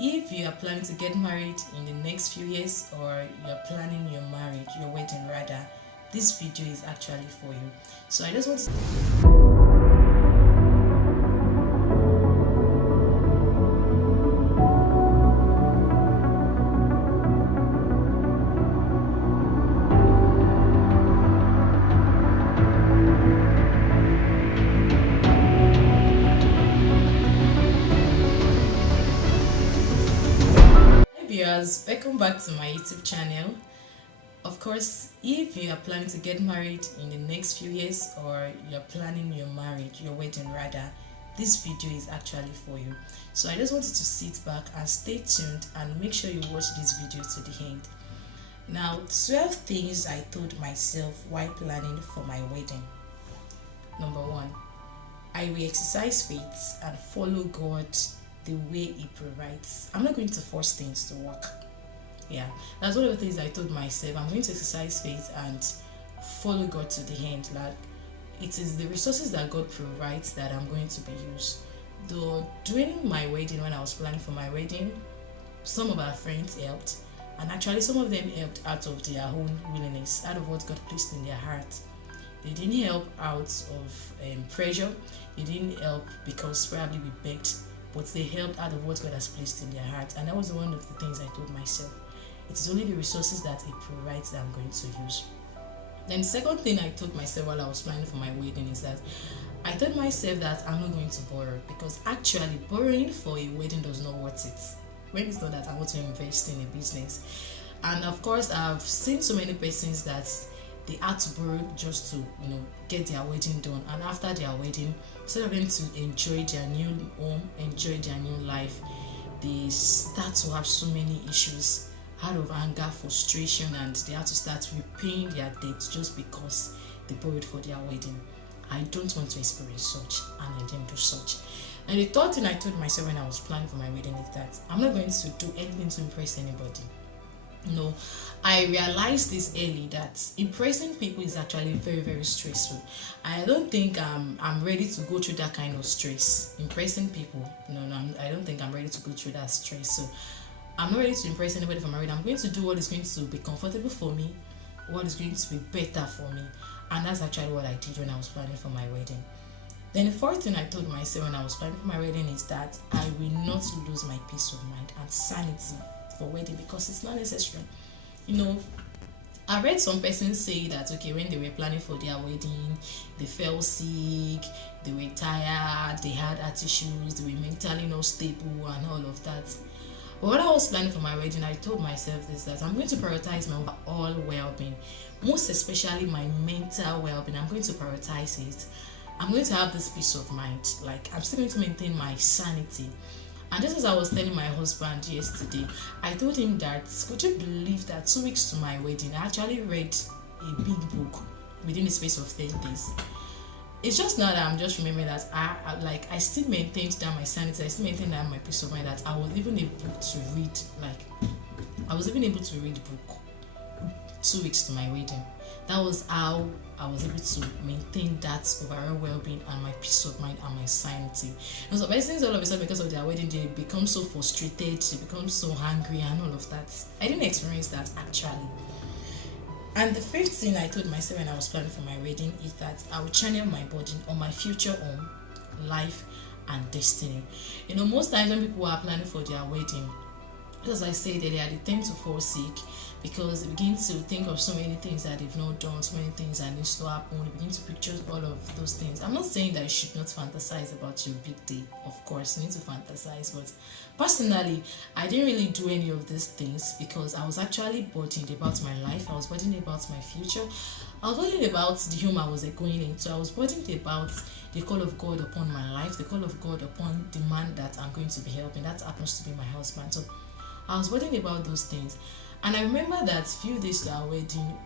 if you are planning to get married in the next few years, or you're planning your marriage, your wedding rather, this video is actually for you. So I just want to viewers, welcome back to my YouTube channel. Of course, if you are planning to get married in the next few years, or you're planning your marriage, your wedding rather, this video is actually for you. So I just wanted to sit back and stay tuned and make sure you watch this video to the end. Now, 12 things I told myself while planning for my wedding. Number 1, I will exercise faith and follow God the way He provides. I'm not going to force things to work. Yeah, that's one of the things I told myself. I'm going to exercise faith and follow God to the end. Like, it is the resources that God provides that I'm going to be used. Though during my wedding, when I was planning for my wedding, some of our friends helped, and actually some of them helped out of their own willingness, out of what God placed in their heart. They didn't help out of pressure. They didn't help because probably we begged, but they helped out of what God has placed in their heart. And that was one of the things I told myself. It is only the resources that He provides that I'm going to use. Then the second thing I told myself while I was planning for my wedding is that I told myself that I'm not going to borrow, because actually borrowing for a wedding does not worth it when it's not that I want to invest in a business. And of course, I've seen so many persons that they had to borrow just to get their wedding done, and after their wedding, instead of them to enjoy their new home, enjoy their new life, they start to have so many issues out of anger, frustration, and they have to start repaying their debts just because they borrowed for their wedding. I don't want to experience such, and I didn't do such. And the third thing I told myself when I was planning for my wedding is that I'm not going to do anything to impress anybody. No, I realized this early, that impressing people is actually very, very stressful. I don't think I'm ready to go through that kind of stress. Impressing people, no, I don't think I'm ready to go through that stress. So I'm not ready to impress anybody for my wedding. I'm going to do what is going to be comfortable for me, what is going to be better for me, and that's actually what I did when I was planning for my wedding. Then the fourth thing I told myself when I was planning for my wedding is that I will not lose my peace of mind and sanity for wedding, because it's not necessary. I read some persons say that when they were planning for their wedding, they fell sick, they were tired, they had heart issues, they were mentally not stable and all of that. But when I was planning for my wedding, I told myself this, that I'm going to prioritize my overall well-being, most especially my mental well-being. I'm going to prioritize it. I'm going to have this peace of mind. Like, I'm still going to maintain my sanity. And just as I was telling my husband yesterday, I told him that, could you believe that 2 weeks to my wedding, I actually read a big book within the space of 10 days. It's just now that I'm just remembering that I still maintained that my sanity, I still maintained that my peace of mind, that I was even able to read, book 2 weeks to my wedding. That was how I was able to maintain that overall well-being and my peace of mind and my sanity. And so persons all of a sudden, because of their wedding, they become so frustrated, they become so angry and all of that. I didn't experience that actually. And the fifth thing I told myself when I was planning for my wedding is that I would channel my body on my future home, life, and destiny. Most times when people are planning for their wedding, as I said earlier, they tend to fall sick because they begin to think of so many things that they've not done, so many things that needs to happen. They begin to picture all of those things. I'm not saying that you should not fantasize about your big day. Of course, you need to fantasize, but personally, I didn't really do any of these things because I was actually burdened about my life. I was burdened about my future. I was burdened about the home I was going into. I was burdened about the call of God upon my life, the call of God upon the man that I'm going to be helping. That happens to be my husband. So I was worrying about those things. And I remember that few days to our wedding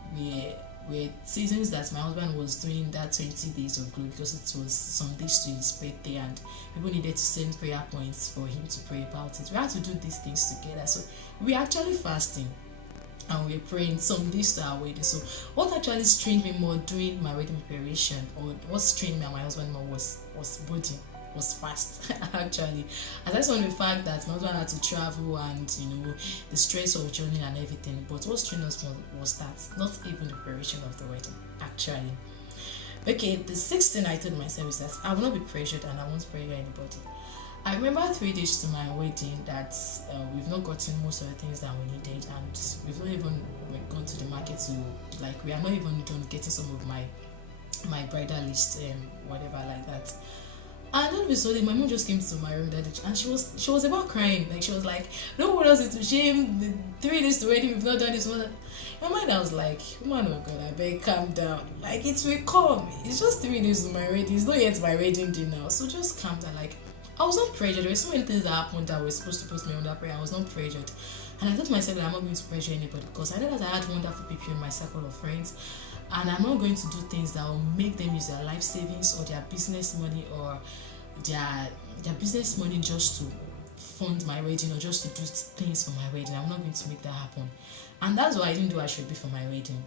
were seasons that my husband was doing that 20 days of glory, because it was some days to his birthday and people needed to send prayer points for him to pray about it. We had to do these things together. So we actually fasting and we were praying some days to our wedding. So what actually strained me more during my wedding preparation, or what strained me and my husband more, was body. was fast actually. Aside from the fact that my husband had to travel and the stress of journey and everything, but what strained us was that not even the preparation of the wedding actually. Okay, the sixth thing I told myself is that I will not be pressured and I won't pressure anybody. I remember 3 days to my wedding that we've not gotten most of the things that we needed, and we've not even gone to the market to, like, we are not even done getting some of my bridal list, whatever like that. And then we saw that my mom just came to my room that and she was about crying. Like, she was like, "Don't put us into shame. The 3 days to wedding, we've not done this one." In my mind, I was like, "Man of God, I beg, calm down. Like, it will come. It's just 3 days to my wedding. It's not yet my wedding day now. So just calm down." Like, I was not pressured. There were so many things that happened that were supposed to put me under pressure. I was not pressured. And I thought to myself that I'm not going to pressure anybody, because I know that I had wonderful people in my circle of friends, and I'm not going to do things that will make them use their life savings or their business money or their business money just to fund my wedding or just to do things for my wedding. I'm not going to make that happen. And that's why I didn't do Ashwebi for my wedding.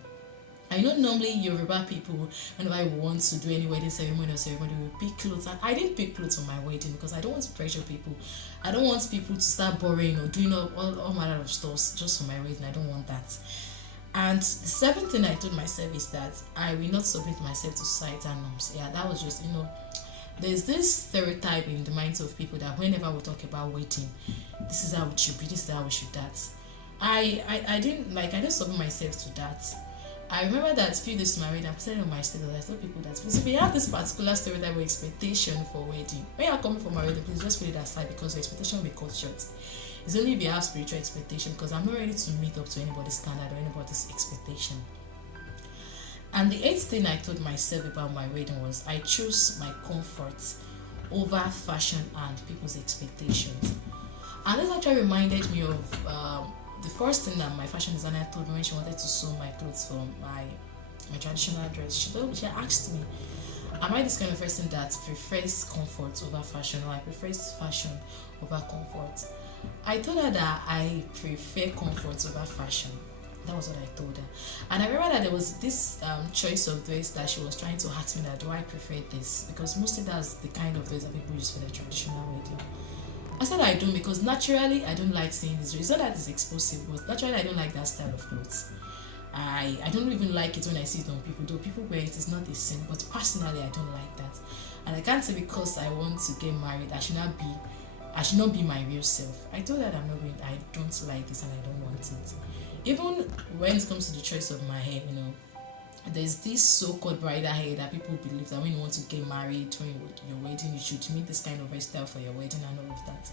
I know normally Yoruba people, whenever I want to do any wedding ceremony or ceremony, we pick clothes. And I didn't pick clothes for my wedding because I don't want to pressure people. I don't want people to start borrowing or doing all manner of stuff just for my wedding. I don't want that. And the seventh thing I told myself is that I will not submit myself to societal norms. Yeah, that was just, there's this stereotype in the minds of people that whenever we talk about wedding, this is how it should be, this is how we should that. I didn't submit myself to that. I remember that a few days to my wedding, I said on my status, I told people that please, if you have this particular stereotype or expectation for wedding, when you're coming for my wedding, please just put it aside, because your expectation will be cut short. It's only if you have spiritual expectation, because I'm not ready to meet up to anybody's standard or anybody's expectation. And the eighth thing I told myself about my wedding was I chose my comfort over fashion and people's expectations. And this actually reminded me of the first thing that my fashion designer told me when she wanted to sew my clothes for my traditional dress. She asked me, am I this kind of person that prefers comfort over fashion, or I prefers fashion over comfort? I told her that I prefer comfort over fashion. That was what I told her. And I remember that there was this choice of dress that she was trying to ask me that, do I prefer this? Because mostly that's the kind of dress that people use for their traditional wedding. I said I don't, because naturally I don't like seeing this dress. It's not that it's explosive, but naturally I don't like that style of clothes. I don't even like it when I see it on people. Though people wear it, it's not the same. But personally I don't like that. And I can't say because I want to get married I should not be my real self. I told her that I don't like this and I don't want it. Even when it comes to the choice of my hair, there's this so-called bridal hair that people believe that when you want to get married, when your wedding, you should make this kind of hairstyle for your wedding and all of that.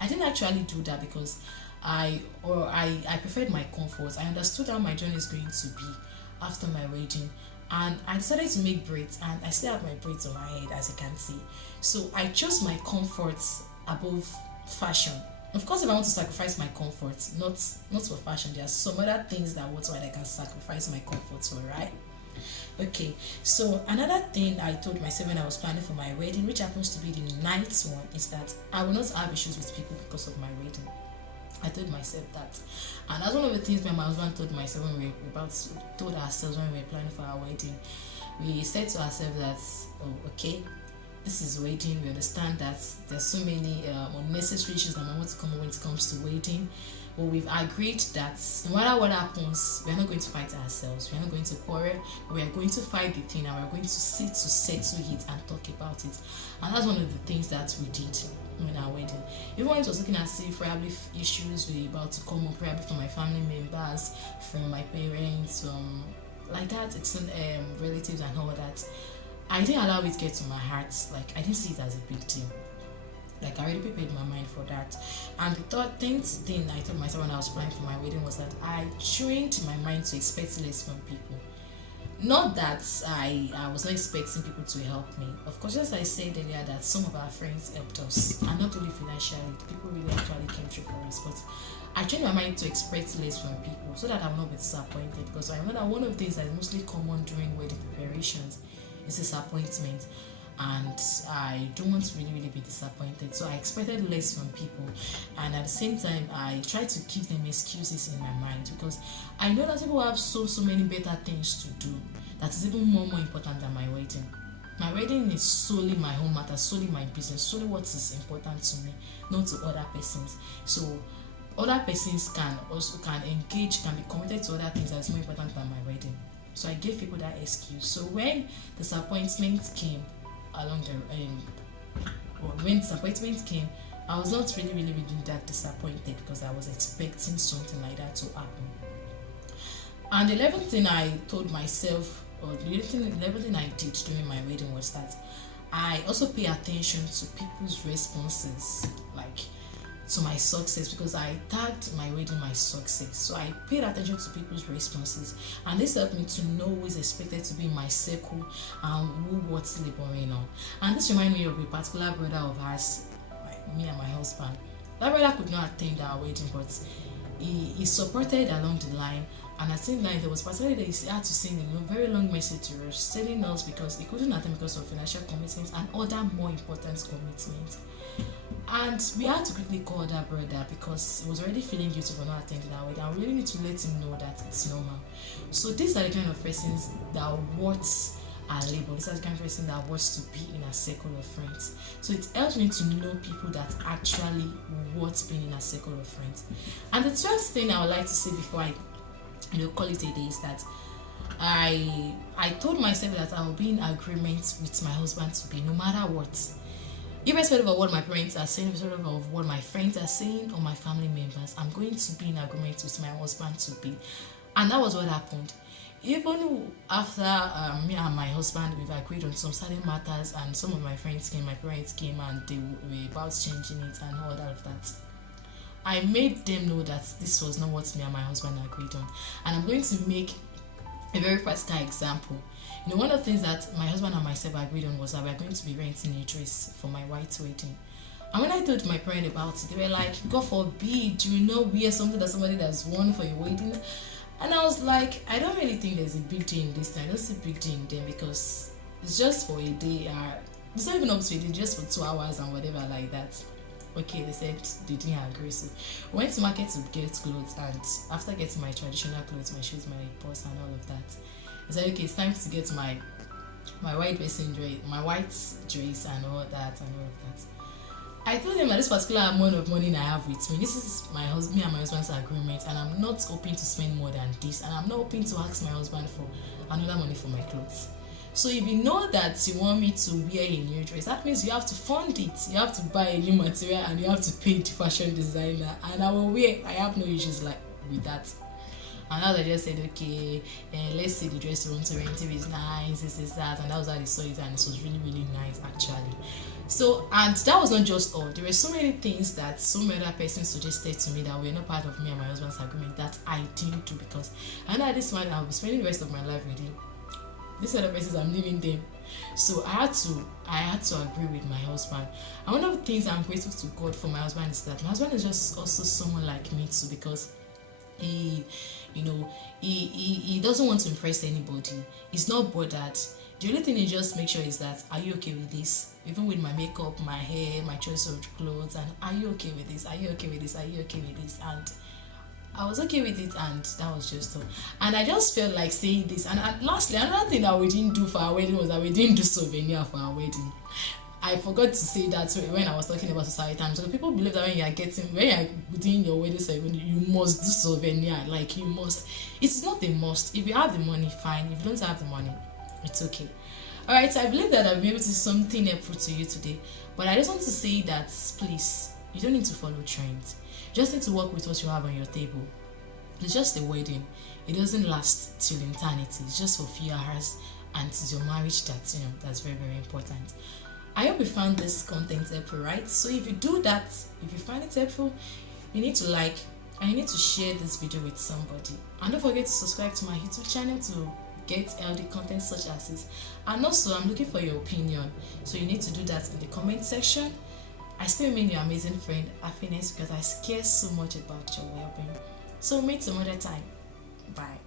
I didn't actually do that because I preferred my comfort. I understood how my journey is going to be after my wedding, and I decided to make braids, and I still have my braids on my head, as you can see. So I chose my comforts above fashion. Of course, if I want to sacrifice my comfort, not for fashion, there are some other things that I can sacrifice my comfort for, right? Okay, so another thing I told myself when I was planning for my wedding, which happens to be the ninth one, is that I will not have issues with people because of my wedding. I told myself that, and that's one of the things my husband told myself when we were told ourselves when we were planning for our wedding. We said to ourselves that, oh, okay, this is wedding. We understand that there's so many unnecessary issues that might want to come up when it comes to wedding. But we've agreed that no matter what happens, we're not going to fight ourselves. We're not going to quarrel. We are going to fight the thing, and we're going to sit to settle it and talk about it. And that's one of the things that we did in our wedding. Even when it was looking as if probably issues were about to come up, probably from my family members, from my parents, like that, it's relatives and all that. I didn't allow it to get to my heart. Like, I didn't see it as a big deal. Like, I already prepared my mind for that. And the third thing I told myself when I was planning for my wedding was that I trained my mind to expect less from people. Not that I was not expecting people to help me. Of course, as I said earlier, that some of our friends helped us, and not only financially, people really actually came through for us. But I trained my mind to expect less from people so that I will not be disappointed. Because I know that one of the things that is mostly common during wedding preparations is disappointment, and I don't want to really be disappointed. So I expected less from people, and at the same time I tried to give them excuses in my mind, because I know that people have so many better things to do that is even more important than my wedding. My wedding is solely my home matter, solely my business, solely what is important to me, not to other persons. So other persons can engage, can be committed to other things that's more important than my wedding. So I gave people that excuse. So when disappointment came along when disappointment came, I was not really that disappointed because I was expecting something like that to happen. And the 11th thing I told myself, or the 11th thing I did during my wedding was that I also pay attention to people's responses, like to my success, because I tagged my wedding my success. So I paid attention to people's responses, and this helped me to know who is expected to be in my circle and who what's laboring on. And this reminded me of a particular brother of ours, me and my husband. That brother could not attend our wedding, but he supported along the line. And at the same time, there was particularly that he had to send a very long message to us, telling us because he couldn't attend because of financial commitments and other more important commitments. And we had to quickly call that brother because he was already feeling guilty for not attending our wedding. And we really need to let him know that it's normal. So these are the kind of persons that worth our labor. These are the kind of person that wants to be in a circle of friends. So it helps me to know people that actually worth being in a circle of friends. And the 12th thing I would like to say before I call it a day is that I told myself that I will be in agreement with my husband to be no matter what. Irrespective of what my parents are saying, irrespective of what my friends are saying or my family members, I'm going to be in agreement with my husband to be. And that was what happened. Even after me and my husband, we've agreed on some certain matters, and some of my friends came, my parents came, and they were about changing it and all of that. I made them know that this was not what me and my husband agreed on. And I'm going to make a very practical example. One of the things that my husband and myself agreed on was that we are going to be renting a dress for my white wedding. And when I told my parents about it, they were like, God forbid, you wear something that somebody that's worn for your wedding. And I was like, I don't really think there's a big deal in this time. I don't see a big deal in them because it's just for a day. It's not even up to a day, just for 2 hours and whatever like that. Okay, they said they didn't agree. So we went to market to get clothes, and after getting my traditional clothes, my shoes, my purse and all of that, I said, okay, it's time to get my white dress, my white dress and all of that. I told them that this particular amount of money I have with me, this is me and my husband's agreement, and I'm not hoping to spend more than this, and I'm not hoping to ask my husband for another money for my clothes. So if you know that you want me to wear a new dress, that means you have to fund it. You have to buy a new material and you have to pay the fashion designer, and I will wear. I have no issues with that. And now I just said, okay, let's see the dress you want to rent, if it's nice, this is that, and that was how they saw it, and it was really nice actually. So, and that was not just all. There were so many things that some other persons suggested to me that were not part of me and my husband's agreement that I didn't do, because I know at this point I'll be spending the rest of my life with him. These other persons, I'm leaving them. So I had to agree with my husband. And one of the things I'm grateful to God for my husband is that my husband is just also someone like me too, because he doesn't want to impress anybody. He's not bothered. The only thing he just makes sure is that, are you okay with this? Even with my makeup, my hair, my choice of clothes, and are you okay with this? Are you okay with this? Are you okay with this? And I was okay with it, and that was just all. And I just felt like saying this. And lastly, another thing that we didn't do for our wedding was that we didn't do souvenir for our wedding. I forgot to say that when I was talking about society time. So people believe that when you are doing your wedding ceremony, you must do souvenir. Like, you must. It's not a must. If you have the money, fine. If you don't have the money, it's okay. Alright, so I believe that I've been able to do something helpful to you today. But I just want to say that, please, you don't need to follow trends. You just need to work with what you have on your table. It's just a wedding. It doesn't last till eternity. It's just for a few hours, and it's your marriage that's very important. I hope you found this content helpful, right? So if you do that, if you find it helpful, you need to like and you need to share this video with somebody. And don't forget to subscribe to my YouTube channel to get healthy content such as this. And also, I'm looking for your opinion, so you need to do that in the comment section. I still remain your amazing friend, Happiness, because I care so much about your well-being. So we'll meet some other time. Bye.